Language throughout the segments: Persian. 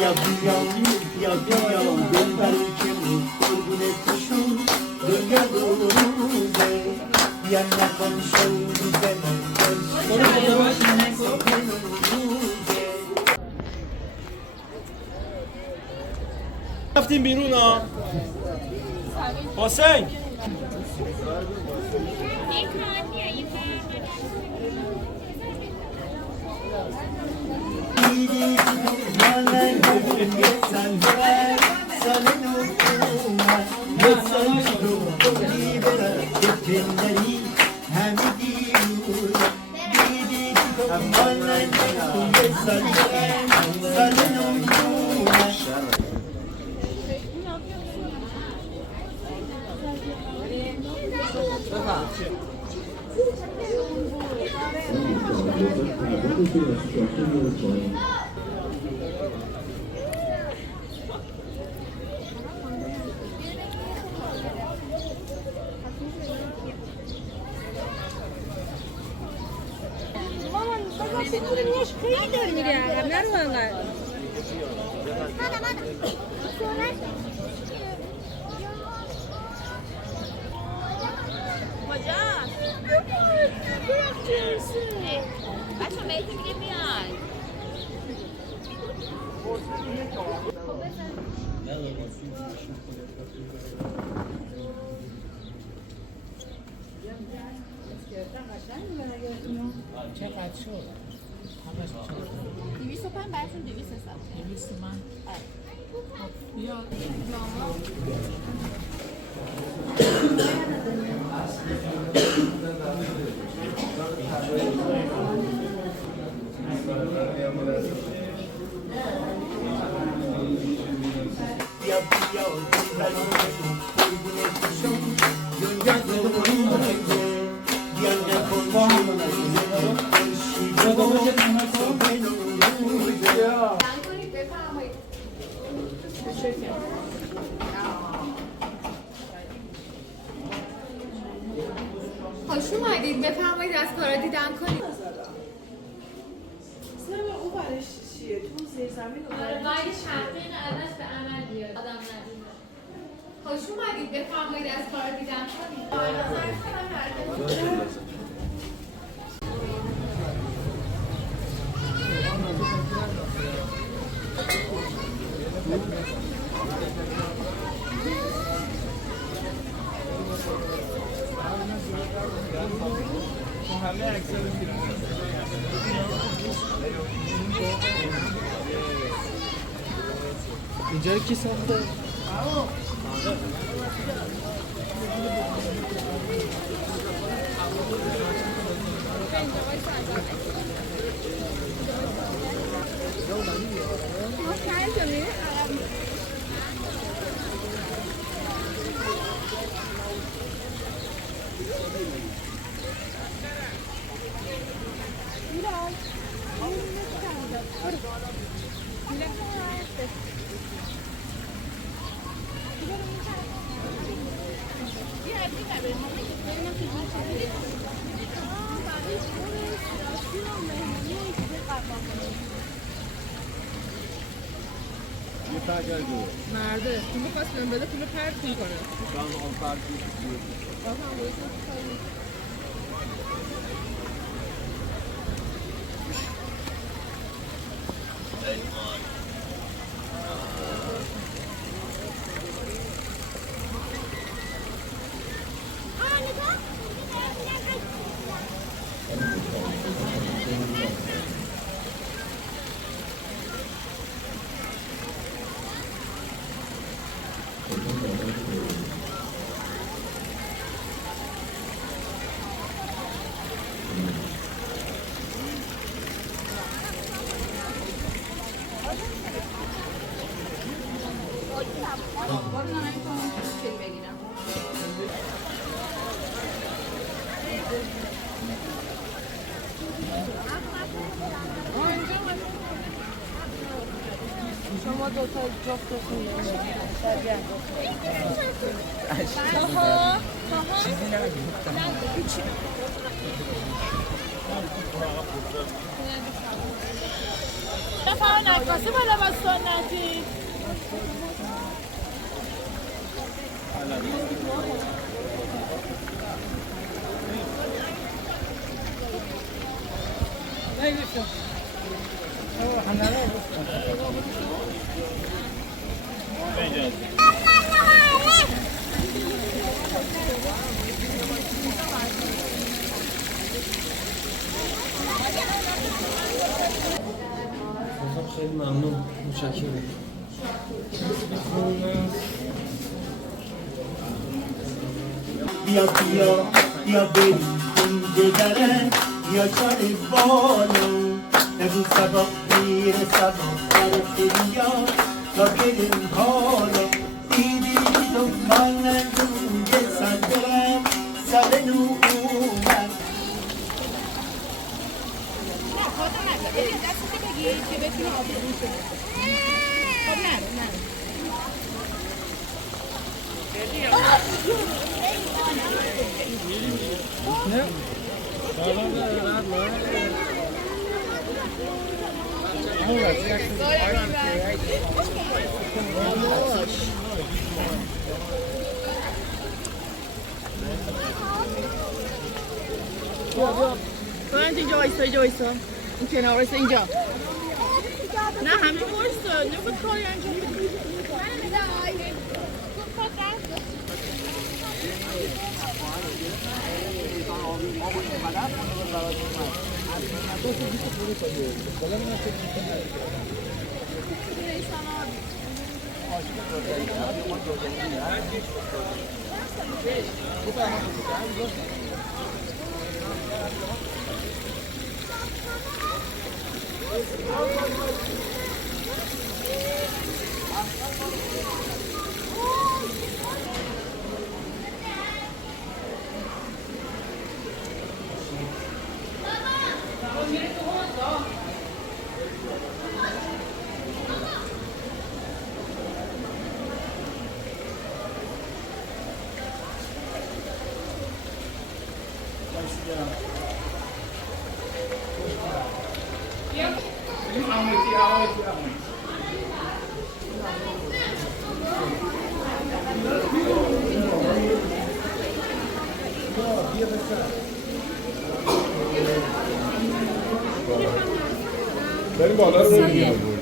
بیا بیا بیا بیا دلبر که قربون توشون دنیا روزه بیا نکن شوریده رفتیم بیرون ها حسین خیلی داری میری عقب نرو انقدر بچه مهدی میگه میای چقدر شد؟ 205 براتون 200 حساب 200 من؟ بیا خوش اومدید بفرمایید از کارا دیدن کنید او برش چیه؟ تو زیر زمین باید شرطین ازش به عمل بیاد آدم ندید خوش اومدید بفرمایید از کارا دیدن کنید اینجا کی ساخته؟ مرده پول خواست بهم بده پول پرت میکنه شما دوتا جفتتون چیزی نگید نفر نکاسه بالا با سنتی خیلی ممنون متشکرم بیا بیا بیا بریم کنج دره بیا چار بالو نگو سبا بیر سبا برف بیا تا بریم حالا دیدی دنبال نگونگ سر برم سر نو اومد باید اینجا وایسا این کنار وایسا اینجا نه همین وایسا نبود کاری انجام بدی بریم بالا رو ببینیم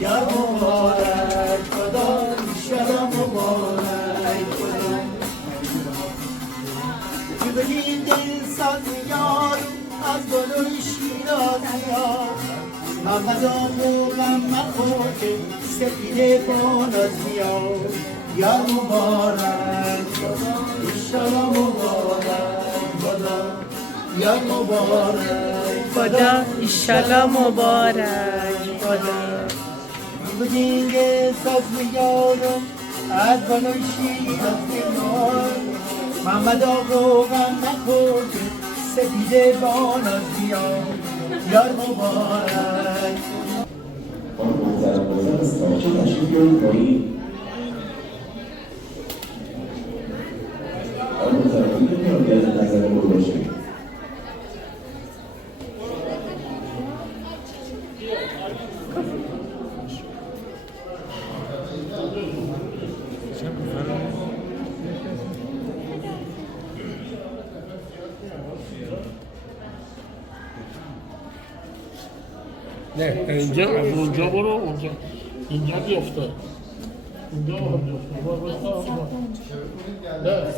یا مبارک خدا شب مبارک خدا بگین دل ساز یار از گلوی شیراز یار محمد آقا مخور که سپیده باناز یار یا مبارک ایشالا مبارک بدا یا مبارک خدا ایشالا مبارک خدا بگین دل ساز یار از گلوی شیراز یار محمد آقا غم نخور سپیده باناز بیار یار مبارک خانم محترم بازم استانچه تشریف بیارید پایین. خانم محترم میتونم بیاد نظر برو باشه. نه اینجا از اونجا برو اونجا اینجا بیفته اینجا برو بیفته نه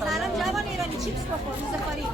سلام جوان ایرانی چیپس بخور روز خاری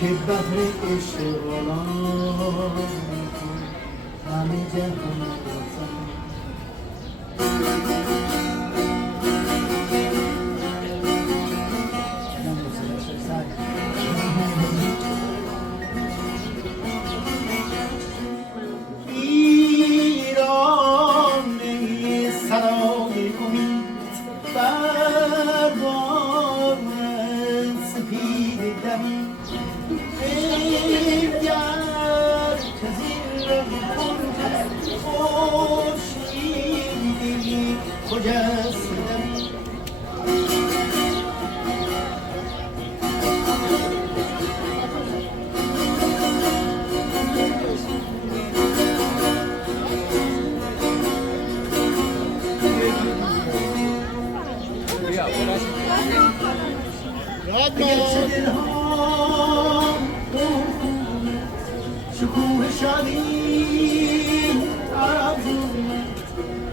که بحر عشق غلام همه جهان ایران سرای امید بر بام سپید دمی شکوه شادی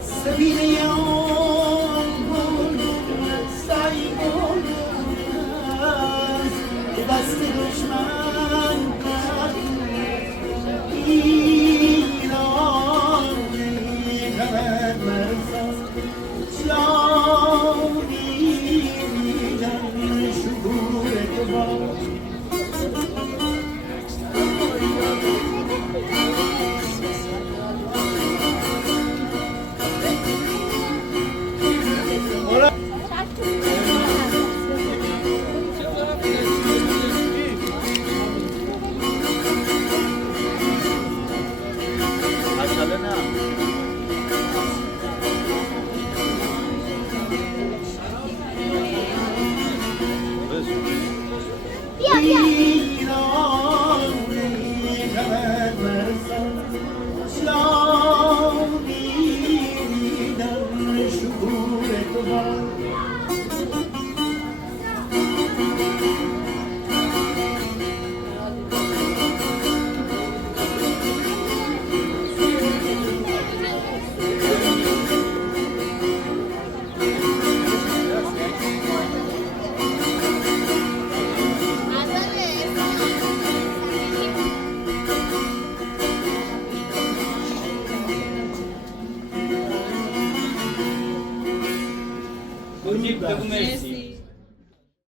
سفینه آن گل سعی گل به دست دشمن ایران غمت مرزا شادی میدن شکوه تو با ایران غمت مرسان شادی در شکوه تو باد